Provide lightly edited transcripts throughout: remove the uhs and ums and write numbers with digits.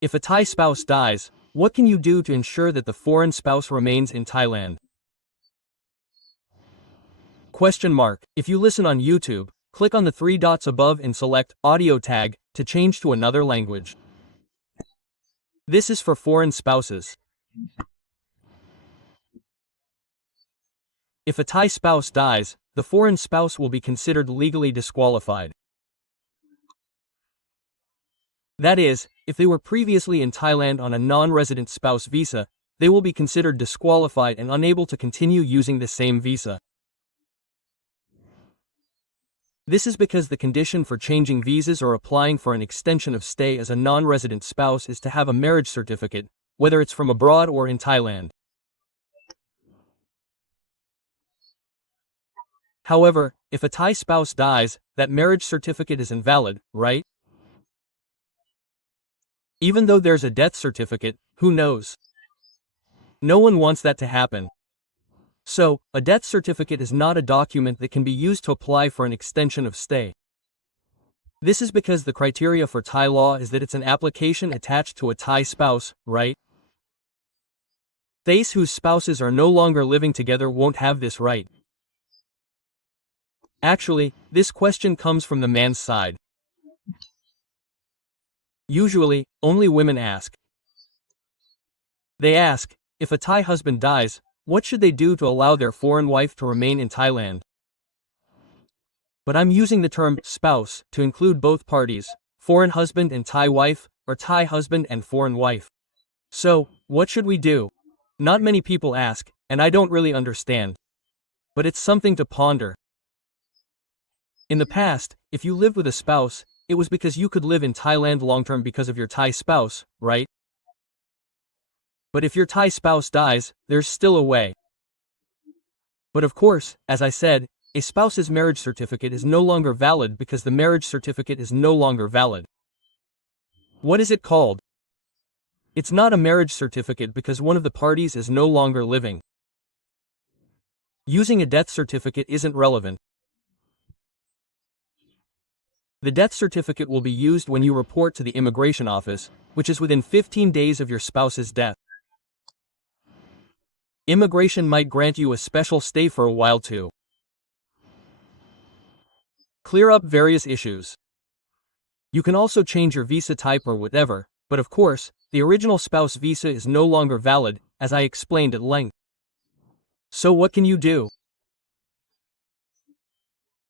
If a Thai spouse dies, what can you do to ensure that the foreign spouse remains in Thailand? Question mark. If you listen on YouTube, click on the three dots above and select Audio Tag to change to another language. This is for foreign spouses. If a Thai spouse dies, the foreign spouse will be considered legally disqualified. That is, if they were previously in Thailand on a non-resident spouse visa, they will be considered disqualified and unable to continue using the same visa. This is because the condition for changing visas or applying for an extension of stay as a non-resident spouse is to have a marriage certificate, whether it's from abroad or in Thailand. However, if a Thai spouse dies, that marriage certificate is invalid, right? Even though there's a death certificate, who knows? No one wants that to happen. So, a death certificate is not a document that can be used to apply for an extension of stay. This is because the criteria for Thai law is that it's an application attached to a Thai spouse, right? Thais whose spouses are no longer living together won't have this right. Actually, this question comes from the man's side. Usually, only women ask. They ask, if a Thai husband dies, what should they do to allow their foreign wife to remain in Thailand? But I'm using the term spouse to include both parties, foreign husband and Thai wife, or Thai husband and foreign wife. So, what should we do? Not many people ask, and I don't really understand. But it's something to ponder. In the past, if you lived with a spouse, it was because you could live in Thailand long-term because of your Thai spouse, right? But if your Thai spouse dies, there's still a way. But of course, as I said, a spouse's marriage certificate is no longer valid because the marriage certificate is no longer valid. What is it called? It's not a marriage certificate because one of the parties is no longer living. Using a death certificate isn't relevant. The death certificate will be used when you report to the immigration office, which is within 15 days of your spouse's death. Immigration might grant you a special stay for a while too. Clear up various issues. You can also change your visa type or whatever, but of course, the original spouse visa is no longer valid, as I explained at length. So what can you do?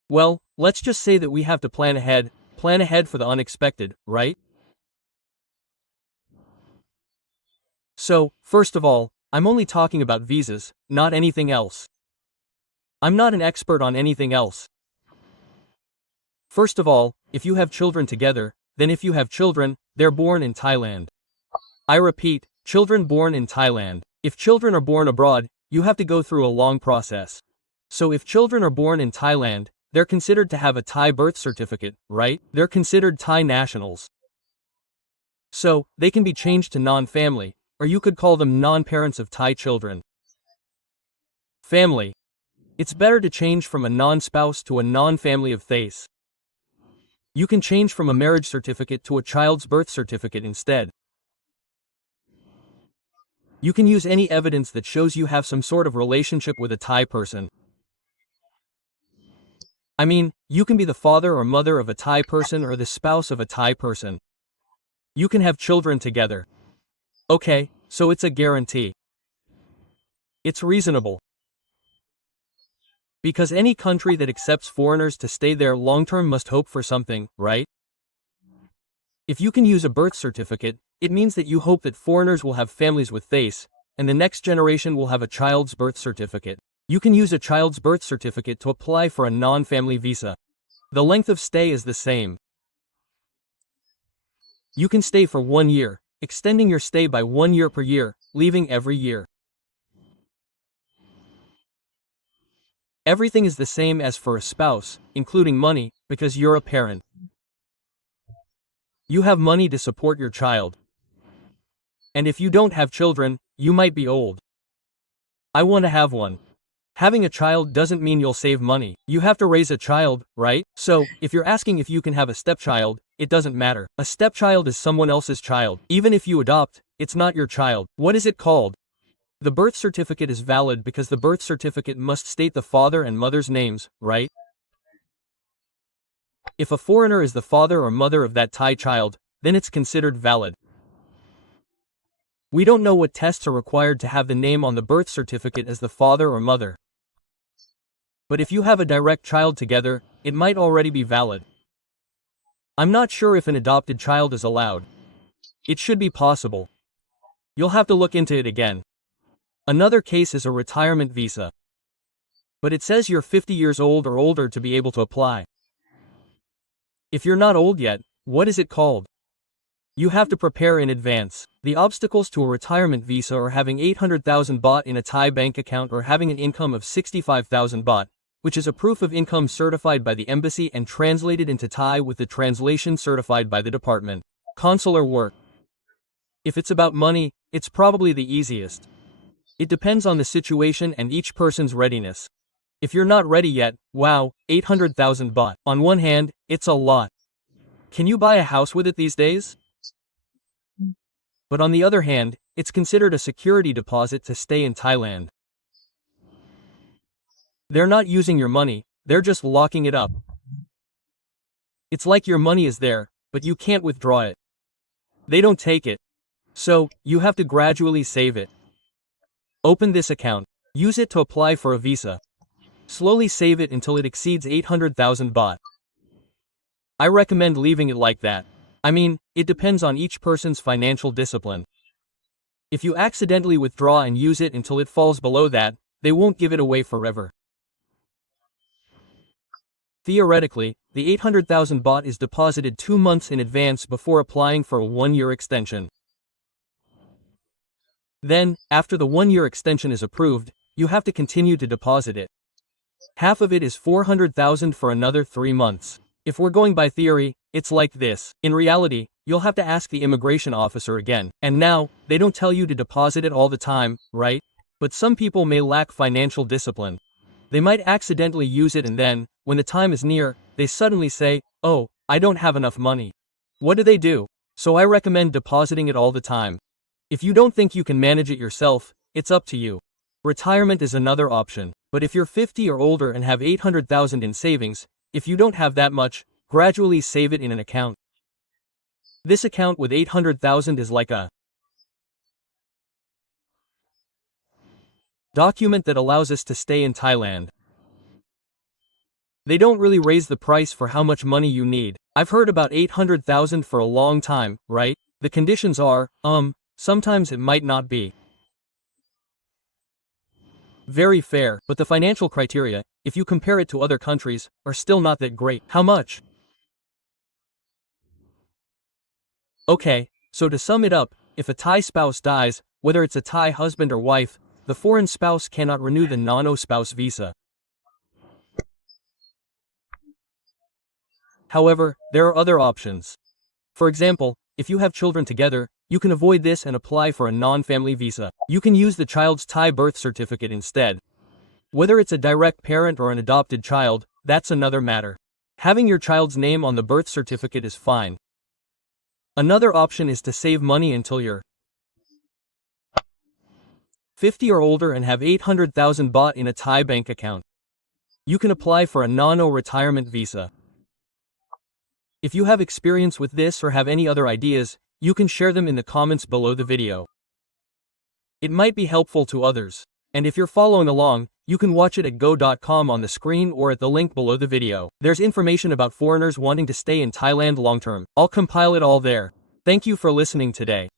Well, let's just say that we have to plan ahead for the unexpected, right? So, first of all, I'm only talking about visas, not anything else. I'm not an expert on anything else. First of all, if you have children together, then if you have children, they're born in Thailand. I repeat, children born in Thailand. If children are born abroad, you have to go through a long process. So if children are born in Thailand, they're considered to have a Thai birth certificate, right? They're considered Thai nationals. So, they can be changed to non-family, or you could call them non-parents of Thai children. Family. It's better to change from a non-spouse to a non-family of Thais. You can change from a marriage certificate to a child's birth certificate instead. You can use any evidence that shows you have some sort of relationship with a Thai person. I mean, you can be the father or mother of a Thai person or the spouse of a Thai person. You can have children together. Okay, so it's a guarantee. It's reasonable. Because any country that accepts foreigners to stay there long-term must hope for something, right? If you can use a birth certificate, it means that you hope that foreigners will have families with Thais, and the next generation will have a child's birth certificate. You can use a child's birth certificate to apply for a non-family visa. The length of stay is the same. You can stay for 1 year, extending your stay by 1 year per year, leaving every year. Everything is the same as for a spouse, including money, because you're a parent. You have money to support your child. And if you don't have children, you might be old. I want to have one. Having a child doesn't mean you'll save money. You have to raise a child, right? So, if you're asking if you can have a stepchild, it doesn't matter. A stepchild is someone else's child. Even if you adopt, it's not your child. What is it called? The birth certificate is valid because the birth certificate must state the father and mother's names, right? If a foreigner is the father or mother of that Thai child, then it's considered valid. We don't know what tests are required to have the name on the birth certificate as the father or mother. But if you have a direct child together, it might already be valid. I'm not sure if an adopted child is allowed. It should be possible. You'll have to look into it again. Another case is a retirement visa. But it says you're 50 years old or older to be able to apply. If you're not old yet, what is it called? You have to prepare in advance. The obstacles to a retirement visa are having 800,000 baht in a Thai bank account or having an income of 65,000 baht, which is a proof of income certified by the embassy and translated into Thai with the translation certified by the department. Consular work. If it's about money, it's probably the easiest. It depends on the situation and each person's readiness. If you're not ready yet, wow, 800,000 baht. On one hand, it's a lot. Can you buy a house with it these days? But on the other hand, it's considered a security deposit to stay in Thailand. They're not using your money, they're just locking it up. It's like your money is there, but you can't withdraw it. They don't take it. So, you have to gradually save it. Open this account. Use it to apply for a visa. Slowly save it until it exceeds 800,000 baht. I recommend leaving it like that. I mean, it depends on each person's financial discipline. If you accidentally withdraw and use it until it falls below that, they won't give it away forever. Theoretically, the 800,000 baht is deposited 2 months in advance before applying for a 1-year extension. Then, after the 1-year extension is approved, you have to continue to deposit it. Half of it is 400,000 for another 3 months. If we're going by theory, it's like this. In reality, you'll have to ask the immigration officer again. And now, they don't tell you to deposit it all the time, right? But some people may lack financial discipline. They might accidentally use it and then, when the time is near, they suddenly say, "Oh, I don't have enough money." What do? So I recommend depositing it all the time. If you don't think you can manage it yourself, it's up to you. Retirement is another option. But if you're 50 or older and have 800,000 in savings, if you don't have that much, gradually save it in an account. This account with 800,000 is like a document that allows us to stay in Thailand. They don't really raise the price for how much money you need. I've heard about 800,000 for a long time, right? The conditions are, sometimes it might not be very fair, but the financial criteria, if you compare it to other countries, are still not that great. How much? Okay, so to sum it up, if a Thai spouse dies, whether it's a Thai husband or wife, the foreign spouse cannot renew the non-spouse visa. However, there are other options. For example, if you have children together, you can avoid this and apply for a non-family visa. You can use the child's Thai birth certificate instead. Whether it's a direct parent or an adopted child, that's another matter. Having your child's name on the birth certificate is fine. Another option is to save money until you're 50 or older and have 800,000 baht in a Thai bank account. You can apply for a non-retirement visa. If you have experience with this or have any other ideas, you can share them in the comments below the video. It might be helpful to others. And if you're following along, you can watch it at go.com on the screen or at the link below the video. There's information about foreigners wanting to stay in Thailand long term. I'll compile it all there. Thank you for listening today.